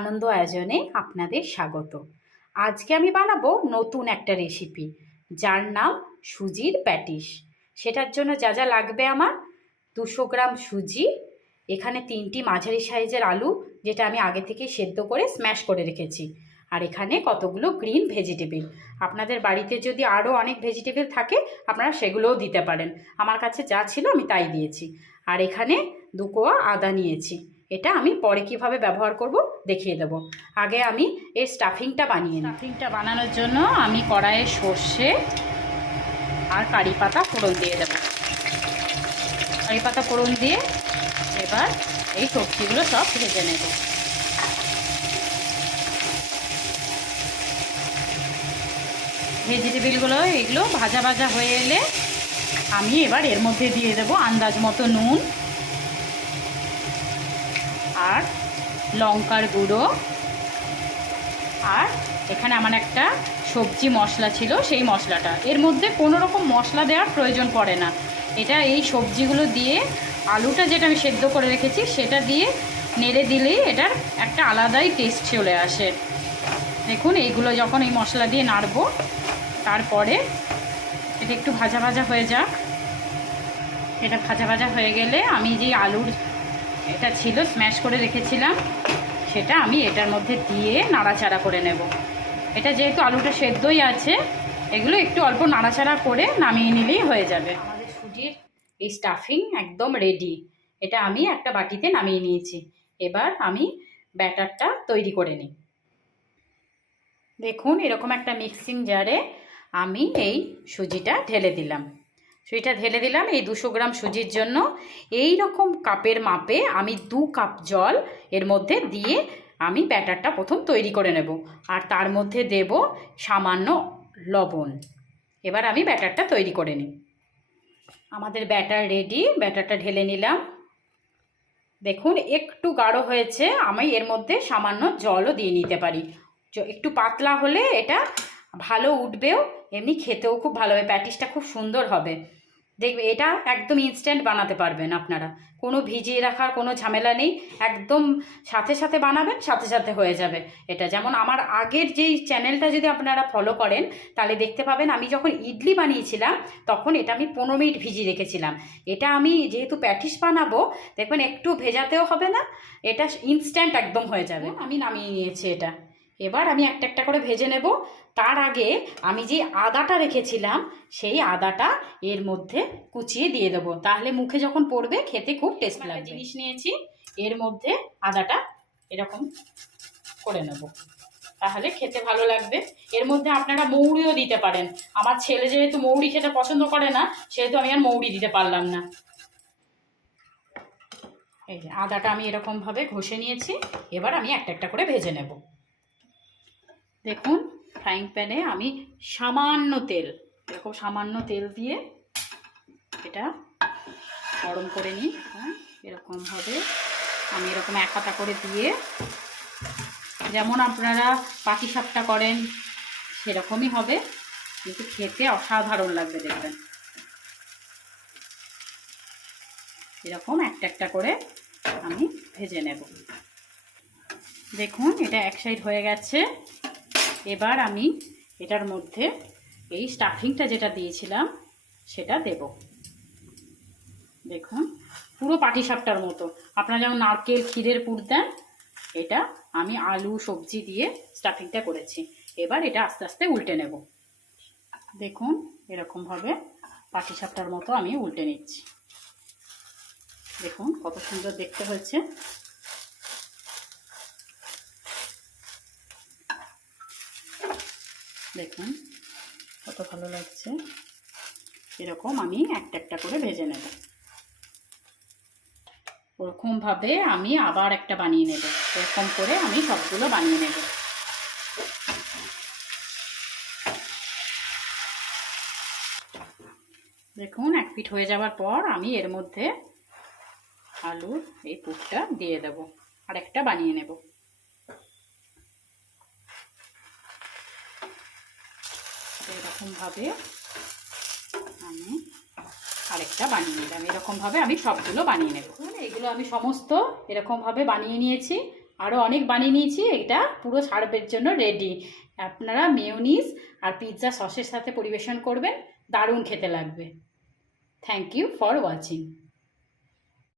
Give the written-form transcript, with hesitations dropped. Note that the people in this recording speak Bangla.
আনন্দ আয়োজনে আপনাদের স্বাগত। আজকে আমি বানাবো নতুন একটা রেসিপি, যার নাম সুজির প্যাটিস। সেটার জন্য যা যা লাগবে আমার 200 গ্রাম সুজি, এখানে 3টি মাঝারি সাইজের আলু যেটা আমি আগে থেকে সেদ্ধ করে স্ম্যাশ করে রেখেছি, আর এখানে কতগুলো গ্রিন ভেজিটেবল। আপনাদের বাড়িতে যদি আরও অনেক ভেজিটেবল থাকে আপনারা সেগুলোও দিতে পারেন, আমার কাছে যা ছিল আমি তাই দিয়েছি। আর এখানে 2 কোয়া আদা নিয়েছি, এটা আমি পরে কিভাবে ব্যবহার করব দেখিয়ে দেবো। আগে আমি এর স্টাফিংটা বানানোর জন্য আমি কড়াইয়ে সর্ষে আর কারি পাতা ফোড়ন দিয়ে দেবো। কারি পাতা ফোড়ন দিয়ে এবার এই সবজিগুলো সব ভেজে নেব। ভেজিটেবলগুলো এগুলো ভাজা ভাজা হয়ে এলে আমি এবার এর মধ্যে দিয়ে দেবো আন্দাজ মতো নুন আর লঙ্কার গুঁড়ো, আর এখানে আমার একটা সবজি মশলা ছিল, সেই মশলাটা। এর মধ্যে কোনো রকম মশলা দেওয়ার প্রয়োজন পড়ে না, এটা এই সবজিগুলো দিয়ে আলুটা যেটা আমি সেদ্ধ করে রেখেছি সেটা দিয়ে নেড়ে দিলেই এটার একটা আলাদাই টেস্ট চলে আসে। দেখুন এইগুলো যখন এই মশলা দিয়ে নাড়বো, তারপরে এটা একটু ভাজা ভাজা হয়ে যাক। এটা ভাজা ভাজা হয়ে গেলে আমি যে আলুর এটা ছিল স্ম্যাশ করে রেখেছিলাম সেটা আমি এটার মধ্যে দিয়ে নাড়াচাড়া করে নেব। এটা যেহেতু আলুটা সেদ্ধই আছে, এগুলো একটু অল্প নাড়াচাড়া করে নামিয়ে নিলেই হয়ে যাবে। আমাদের সুজির এই স্টাফিং একদম রেডি, এটা আমি একটা বাটিতে নামিয়ে নিয়েছি। এবার আমি ব্যাটারটা তৈরি করে নিই। দেখুন এরকম একটা মিক্সিং জারে আমি এই সুজিটা ঢেলে দিলাম। এই 200 গ্রাম সুজির জন্য এই রকম কাপের মাপে আমি 2 কাপ জল এর মধ্যে দিয়ে আমি ব্যাটারটা প্রথম তৈরি করে নেব, আর তার মধ্যে দেব সামান্য লবণ। এবার আমি ব্যাটারটা তৈরি করে নিই। আমাদের ব্যাটার রেডি, ব্যাটারটা ঢেলে নিলাম। দেখুন একটু গাঢ় হয়েছে, আমি এর মধ্যে সামান্য জলও দিয়ে নিতে পারি। একটু পাতলা হলে এটা ভালো উঠবেও, এমনি খেতেও খুব ভালো হবে, প্যাটিসটা খুব সুন্দর হবে। দেখবে এটা একদম ইনস্ট্যান্ট বানাতে পারবেন আপনারা, কোনো ভিজিয়ে রাখার কোনো ঝামেলা নেই, একদম সাথে সাথে বানাবেন, সাথে সাথে হয়ে যাবে। এটা যেমন আমার আগের যেই চ্যানেলটা যদি আপনারা ফলো করেন তাহলে দেখতে পাবেন আমি যখন ইডলি বানিয়েছিলাম তখন এটা আমি 15 মিনিট ভিজিয়ে রেখেছিলাম। এটা আমি যেহেতু প্যাটিস বানাবো, দেখবেন একটু ভেজাতেও হবে না, এটা ইনস্ট্যান্ট একদম হয়ে যাবে। আমি নামিয়ে নিয়েছি এটা, এবার আমি একটা একটা করে ভেজে নেব। তার আগে আমি যে আদাটা রেখেছিলাম সেই আদাটা এর মধ্যে কুচিয়ে দিয়ে দেবো, তাহলে মুখে যখন পড়বে খেতে খুব টেস্ট লাগবে। জিনিস নিয়েছি, এর মধ্যে আদাটা এরকম করে নেব, তাহলে খেতে ভালো লাগবে। এর মধ্যে আপনারা মৌরিও দিতে পারেন, আমার ছেলে যেহেতু মৌরি খেতে পছন্দ করে না সেহেতু আমি আর মৌরি দিতে পারলাম না। এই যে আদাটা আমি এরকমভাবে ঘষে নিয়েছি, এবার আমি একটা একটা করে ভেজে নেব। দেখুন ফ্রাইং প্যানে আমি সামান্য তেল দিয়ে এটা গরম করে নিই। এরকমভাবে আমি এরকম এক হাতা করে দিয়ে, যেমন আপনারা পাটিসাপটা করেন সেরকমই হবে, কিন্তু খেতে অসাধারণ লাগবে দেখবেন। এরকম একটা একটা করে আমি ভেজে নেব। দেখুন এটা এক সাইড হয়ে গেছে, এবার আমি এটার মধ্যে এই স্টাফিংটা যেটা দিয়েছিলাম সেটা দেব। দেখুন পুরো পাটিসাপটার মতো, আপনারা যেমন নারকেল ক্ষীরের পুর দেন, এটা আমি আলু সবজি দিয়ে স্টাফিংটা করেছি। এবার এটা আস্তে আস্তে উল্টে নেব। দেখুন এরকমভাবে পাটিসাপটার মতো আমি উল্টে নিচ্ছি। দেখুন কত সুন্দর দেখতে হয়েছে। দেখুন কত ভালো লাগছে। এরকম আমি একটা একটা করে ভেজে নেব। ওরকমভাবে আমি আবার একটা বানিয়ে নেব, এরকম করে আমি সবগুলো বানিয়ে নেব। দেখুন এক পিঠ হয়ে যাওয়ার পর আমি এর মধ্যে আলুর এই পুরটা দিয়ে দেব, আর একটা বানিয়ে নেব। এরকমভাবে আমি আরেকটা বানিয়ে নিলাম। এরকমভাবে আমি সবগুলো বানিয়ে নেব। এইগুলো আমি সমস্ত এরকমভাবে বানিয়ে নিয়েছি, আরও অনেক বানিয়ে নিয়েছি, এটা পুরো সার্ভের জন্য রেডি। আপনারা মেয়োনিজ আর পিৎজা সসের সাথে পরিবেশন করবেন, দারুণ খেতে লাগবে। Thank you for watching.